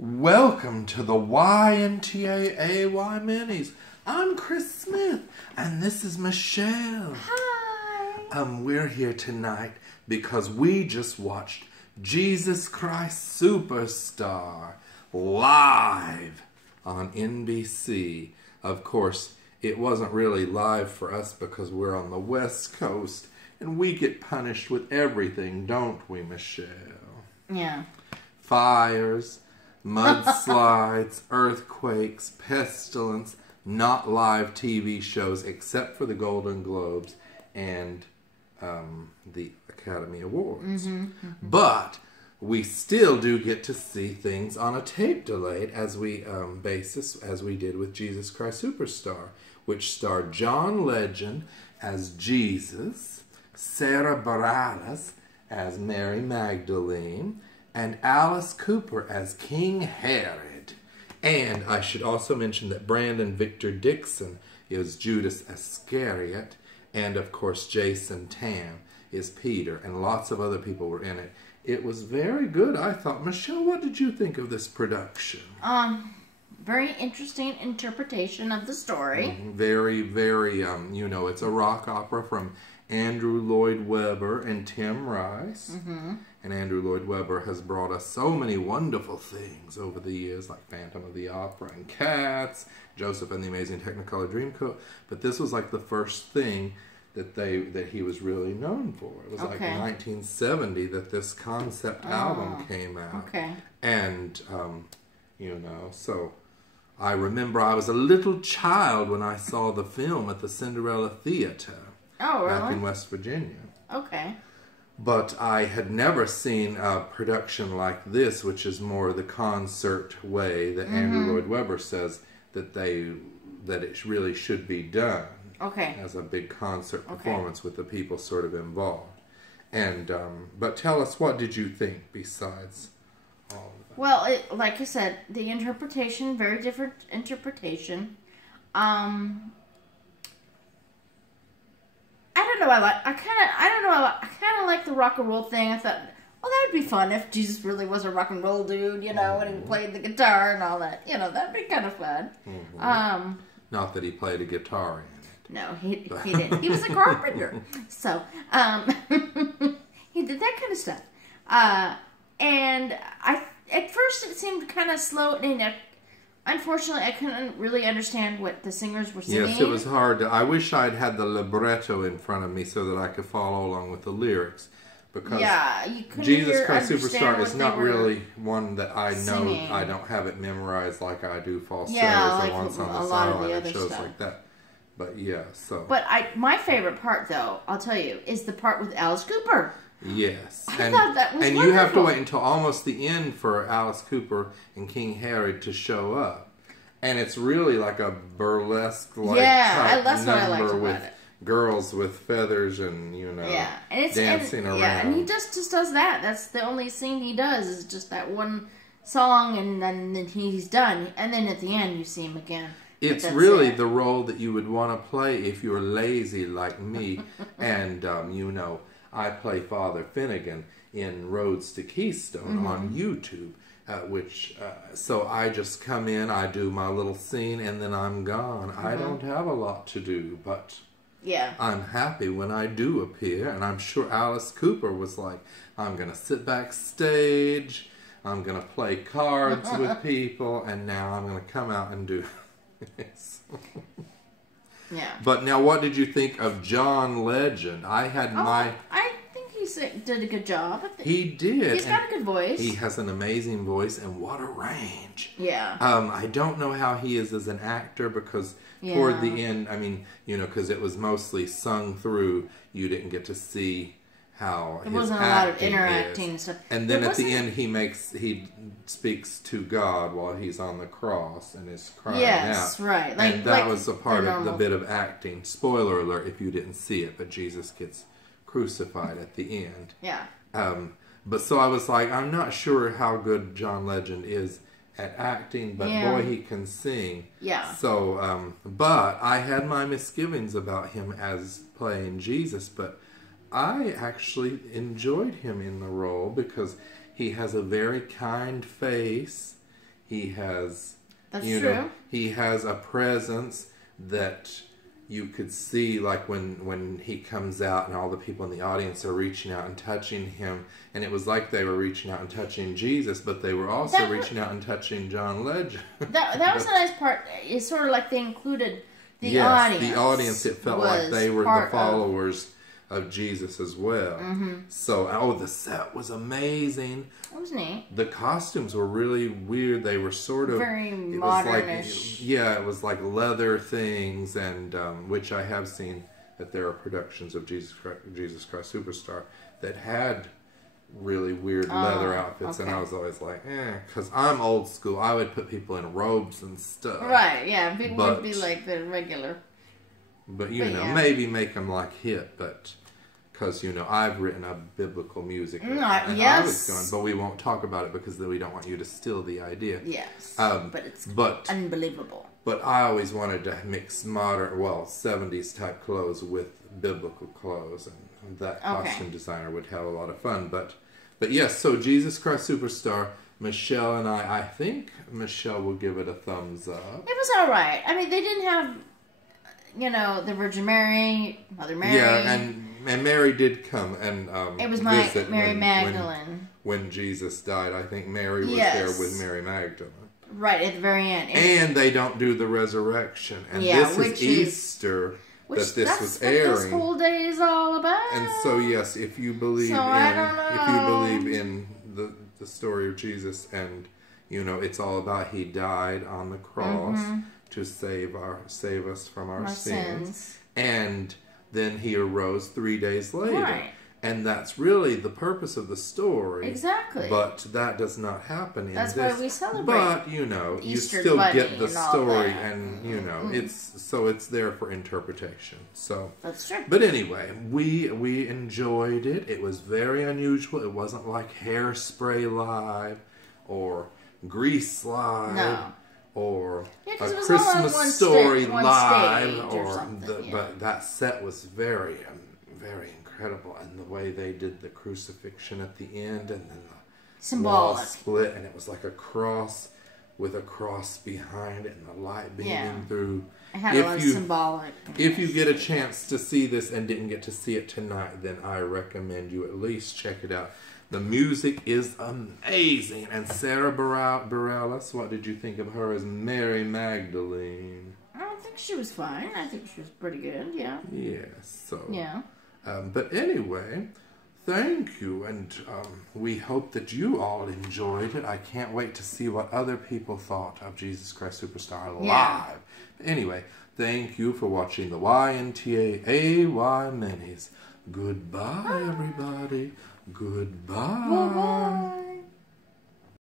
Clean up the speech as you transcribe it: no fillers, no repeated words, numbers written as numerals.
Welcome to the YNTAAY Minis. I'm Chris Smith, and this is Michelle. Hi. We're here tonight because we just watched Jesus Christ Superstar live on NBC. Of course, it wasn't really live for us because we're on the West Coast, and we get punished with everything, don't we, Michelle? Yeah. Fires, mudslides, earthquakes, pestilence, not live TV shows except for the Golden Globes and the Academy Awards. But we still do get to see things on a tape delayed basis as we did with Jesus Christ Superstar, which starred John Legend as Jesus, Sarah Bareilles as Mary Magdalene, and Alice Cooper as King Herod. And I should also mention that Brandon Victor Dixon is Judas Iscariot, and of course Jason Tam is Peter, and lots of other people were in it. It was very good, I thought. Michelle, what did you think of this production? Very interesting interpretation of the story. Very, very, it's a rock opera from Andrew Lloyd Webber and Tim Rice. And Andrew Lloyd Webber has brought us so many wonderful things over the years, like Phantom of the Opera and Cats, Joseph and the Amazing Technicolor Dreamcoat. But this was like the first thing that he was really known for. It was like in 1970 that this concept album came out. And, so I remember I was a little child when I saw the film at the Cinderella Theater. Oh, really? Back in West Virginia. Okay. But I had never seen a production like this, which is more the concert way that Andrew Lloyd Webber says that it really should be done. As a big concert performance with the people sort of involved. And but tell us, what did you think besides all of that? Well, like I said, the interpretation, very different interpretation. I kind of like the rock and roll thing. I thought, well, that would be fun if Jesus really was a rock and roll dude, and he played the guitar and all that. That'd be kind of fun. Not that he played a guitar in it. No, he didn't. He was a carpenter, so he did that kind of stuff. And at first it seemed kind of slow, and unfortunately, I couldn't really understand what the singers were singing. Yes, it was hard. I wish I'd had the libretto in front of me so that I could follow along with the lyrics. Because you couldn't Jesus Christ Superstar is not really one that I know. Singing. I don't have it memorized like I do falsettos like and Once on a the lot of Island the and other shows stuff. like that. But yeah, so. But my favorite part, though, I'll tell you, is the part with Alice Cooper. Yes. I thought that was wonderful. You have to wait until almost the end for Alice Cooper and King Herod to show up. And it's really like a burlesque type that's what I liked number about with it. Girls with feathers and dancing around. Yeah, and he just does that. That's the only scene he does is just that one song, and then he's done. And then at the end, you see him again. It's really the role that you would want to play if you're lazy like me. And I play Father Finnegan in Roads to Keystone on YouTube. So I just come in, I do my little scene, and then I'm gone. I don't have a lot to do, but I'm happy when I do appear, and I'm sure Alice Cooper was like, I'm going to sit backstage, I'm going to play cards with people, and now I'm going to come out and do this. But now, what did you think of John Legend? I think he did a good job. He did. He's got a good voice. He has an amazing voice, and what a range. I don't know how he is as an actor because toward the end, because it was mostly sung through, you didn't get to see how there wasn't a lot of interacting and stuff. And then at the end, he speaks to God while he's on the cross and is crying out. Right. And that was a part of the bit of acting. Spoiler alert if you didn't see it, but Jesus gets crucified at the end. But so I was like, I'm not sure how good John Legend is at acting, but boy, he can sing. So, but I had my misgivings about him as playing Jesus, but I actually enjoyed him in the role because he has a very kind face. He has, That's you true. know, he has a presence that you could see, like when he comes out and all the people in the audience are reaching out and touching him, and it was like they were reaching out and touching Jesus, but they were also reaching out and touching John Legend. That was the nice part. It's sort of like they included the audience. The audience. It felt like they were the followers of Jesus as well. So, the set was amazing. It was neat. The costumes were really weird. They were sort of very modernish. It was like leather things, and which I have seen that there are productions of Jesus Christ Superstar that had really weird leather outfits, and I was always like, because I'm old school. I would put people in robes and stuff. Right? Yeah, people would be like the regular. But maybe make them like hip, but because I've written a biblical music, and I was going, but we won't talk about it because then we don't want you to steal the idea. Yes, but it's unbelievable. But I always wanted to mix modern, 70s type clothes with biblical clothes, and that costume designer would have a lot of fun. But yes, so Jesus Christ Superstar. Michelle and I think Michelle will give it a thumbs up. It was all right. I mean, they didn't have. The Virgin Mary, Mother Mary. Yeah, and Mary did come and it was Mary Magdalene. When Jesus died, I think Mary was there with Mary Magdalene. Right, at the very end. And they don't do the resurrection. And this is Easter that this was airing. This whole day is all about. And so, yes, if you believe in the story of Jesus, and it's all about he died on the cross. To save us from our sins. And then he arose 3 days later. Right. And that's really the purpose of the story. Exactly. But that does not happen in this. That's why we celebrate. But, you still get the story, and, it's there for interpretation. So that's true. But anyway, we enjoyed it. It was very unusual. It wasn't like Hairspray Live or Grease Live. No. Or a Christmas Story Live, but that set was very, very incredible, and the way they did the crucifixion at the end, and then the symbolic wall split, and it was like a cross with a cross behind it, and the light beaming through. It had a lot of symbolic. If you get a chance to see this and didn't get to see it tonight, then I recommend you at least check it out. The music is amazing. And Sarah Bareilles, what did you think of her as Mary Magdalene? I don't think she was fine. I think she was pretty good, yeah. Yes, so. Yeah. But anyway, thank you. And we hope that you all enjoyed it. I can't wait to see what other people thought of Jesus Christ Superstar live. Yeah. Anyway, thank you for watching the YNTAAY Minis. Goodbye, everybody. Goodbye.